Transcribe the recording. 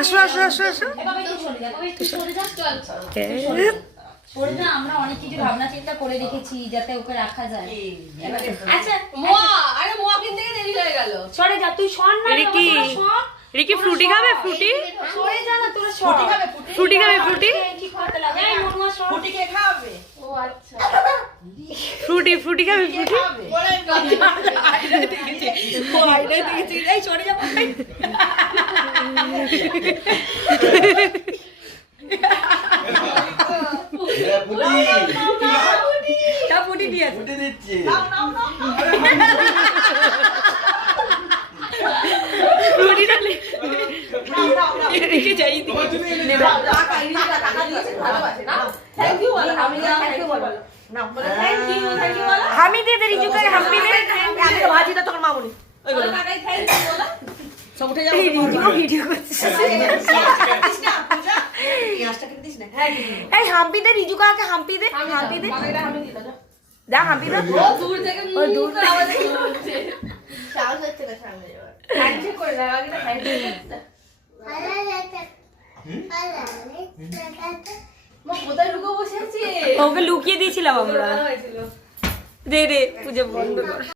আসো আসো আসো আসো। আমরা অনেক কিছু ভাবনা চিন্তা করে রেখেছি যাতে ওকে রাখা যায়। আচ্ছা মোয়া, আরে মোয়া কিনতে গিয়ে দেরি হয়ে গেল। সরে যা, তুই সর না। রিকি ফ্রুটি খাবে? ফ্রুটি সরে যা না, তোরা সর। ফ্রুটি খাবে? ফ্রুটি খাবে? ফ্রুটি ঠিক হতে লাগে। এই মনুয়া সর। ফ্রুটি কে খাবে? ও আচ্ছা, ফ্রুটি ফ্রুটি খাবে? ফ্রুটি বলেন আইডা দেখেছি। এই সরে যা। ফুটি দিয়ে ফুটে দিচ্ছে। ফ্রুটি ডালে রেখে যাই। টাকা দিয়েছে, ভালোবাসে না? থ্যাংক ইউ বলো, আমি থ্যাংক ইউ বলো না, বলো থ্যাংক ইউ বলো। হামি দে দে রিজুকে, হামি দে। আমি তো ভাজিটা তখন মামুনি ওই বলো টাকাই থ্যাংক ইউ বলো। সব উঠে যাও। ভিডিও করছিস? দিস না পূজা, পেঁয়াজটা কেটে দিস না। হ্যাঁ এই হাম্পি দে রিজুকাকে, হাম্পি দে, হাম্পি দে। বাকিটা আমি দিলাম। দা হাম্পি দে। ও দূর থেকে করে আওয়াজ হচ্ছে। সাহস হচ্ছে না সামনে যাওয়ার। হ্যান্ডশেক করে দাও, বাকিটা হ্যান্ডশেক করতে। মা কোথায় লুকো বসে আছে? ওকে লুকিয়ে দিয়েছিলাম আমরা। হয়েছিল। দে দে পূজা বন্ধ কর।